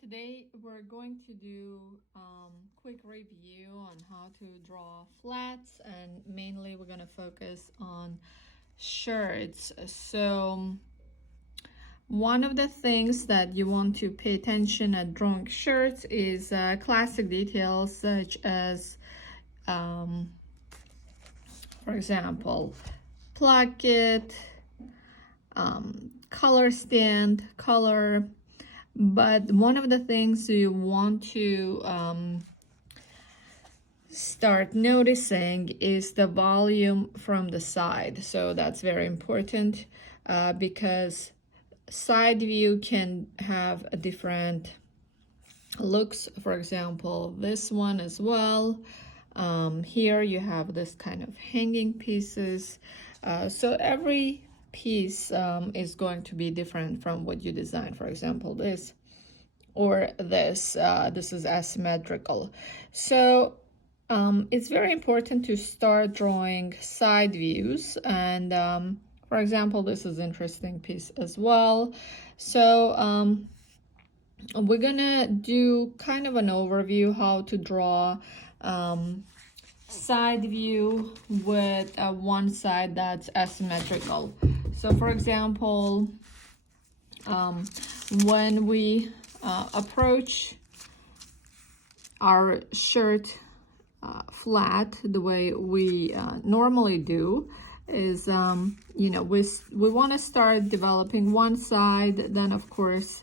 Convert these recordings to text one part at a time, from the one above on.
Today we're going to do quick review on how to draw flats, and mainly we're going to focus on shirts. So one of the things that you want to pay attention at drawing shirts is classic details such as for example, placket, color stand, color. But one of the things you want to start noticing is the volume from the side. So that's very important because side view can have a different looks. For example, this one as well. Here you have this kind of hanging pieces. So every piece is going to be different from what you design. For example, this or this is asymmetrical. So it's very important to start drawing side views, and for example, this is interesting piece as well. So we're gonna do kind of an overview how to draw side view with one side that's asymmetrical. So for example, when we approach our shirt flat the way we normally do is you know, we want to start developing one side, then of course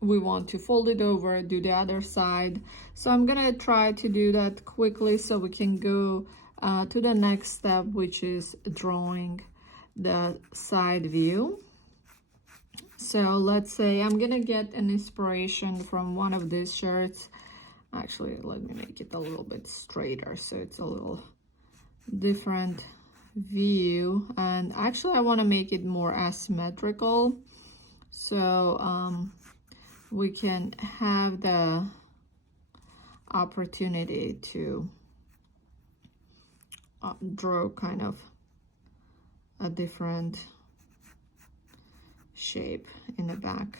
we want to fold it over, do the other side. So I'm gonna try to do that quickly so we can go to the next step, which is drawing the side view. So let's say I'm gonna get an inspiration from one of these shirts. Actually, let me make it a little bit straighter so it's a little different view. And actually I want to make it more asymmetrical, so we can have the opportunity to draw kind of a different shape in the back.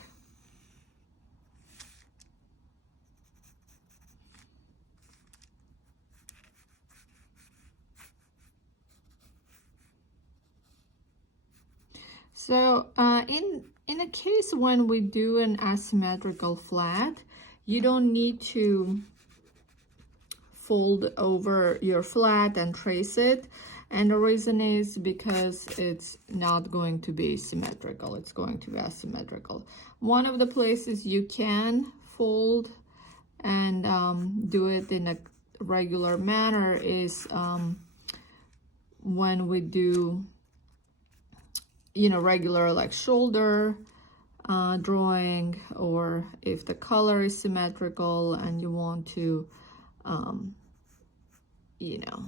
So in a case when we do an asymmetrical flat, you don't need to fold over your flat and trace it. And the reason is because it's not going to be symmetrical, it's going to be asymmetrical. One of the places you can fold and do it in a regular manner is when we do, you know, regular like shoulder drawing, or if the color is symmetrical and you want to you know,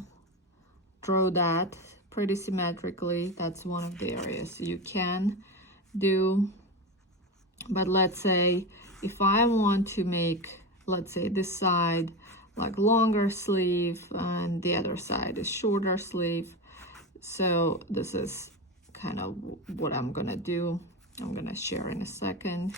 draw that pretty symmetrically, that's one of the areas you can do. But let's say if I want to make, let's say this side like longer sleeve and the other side is shorter sleeve, so this is kind of what I'm gonna do. I'm gonna share in a second.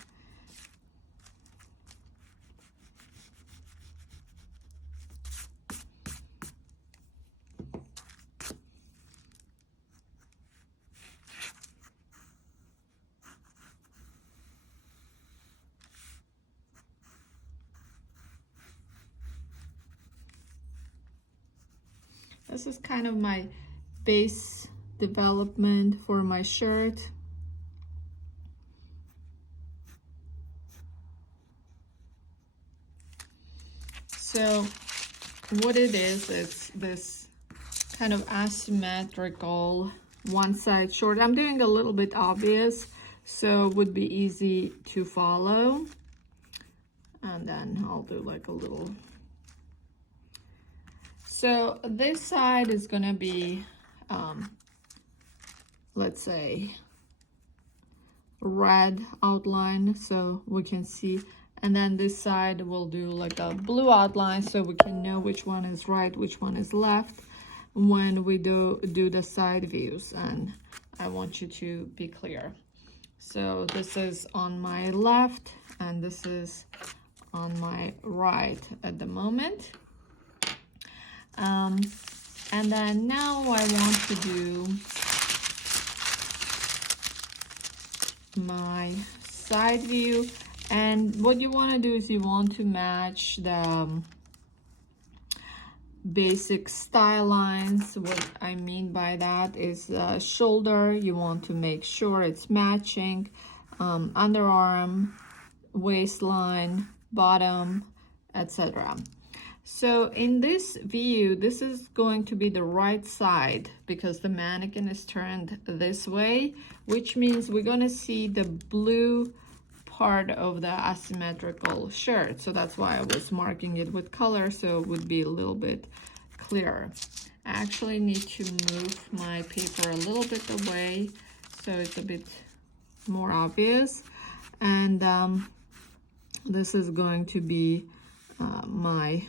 This is kind of my base development for my shirt. So what it is, it's this kind of asymmetrical one side short. I'm doing a little bit obvious, so it would be easy to follow. And then I'll do like a little. So this side is gonna be, let's say, red outline, so we can see. And then this side will do like a blue outline, so we can know which one is right, which one is left when we do the side views. And I want you to be clear. So this is on my left and this is on my right at the moment. And then now I want to do my side view, and what you want to do is you want to match the basic style lines. What I mean by that is shoulder, you want to make sure it's matching, underarm, waistline, bottom, etc. So in this view, this is going to be the right side because the mannequin is turned this way, which means we're going to see the blue part of the asymmetrical shirt. So that's why I was marking it with color, so it would be a little bit clearer. I actually need to move my paper a little bit away so it's a bit more obvious. And this is going to be my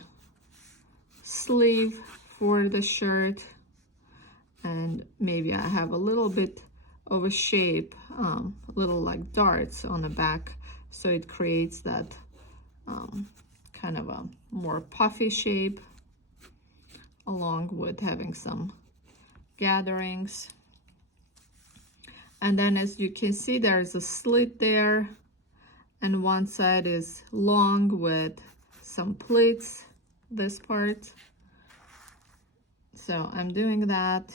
sleeve for the shirt, and maybe I have a little bit of a shape, a little like darts on the back, so it creates that kind of a more puffy shape, along with having some gatherings. And then as you can see, there's a slit there, and one side is long with some pleats, this part. So I'm doing that,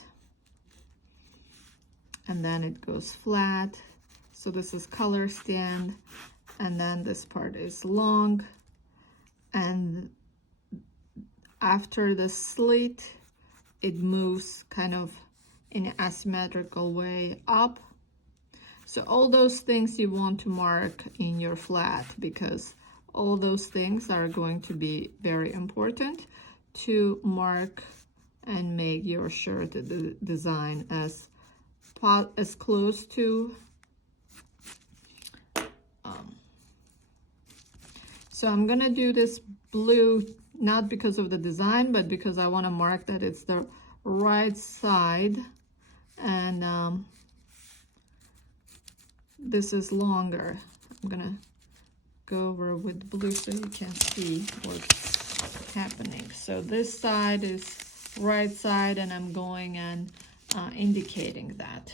and then it goes flat. So this is color stand, and then this part is long, and after the slit it moves kind of in an asymmetrical way up. So all those things you want to mark in your flat, because all those things are going to be very important to mark and make your shirt design as close to. So I'm gonna do this blue, not because of the design, but because I want to mark that it's the right side, and this is longer. I'm gonna go over with blue so you can see what's happening. So this side is right side, and I'm going and indicating that.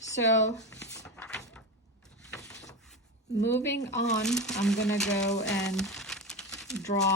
So moving on, I'm gonna go and draw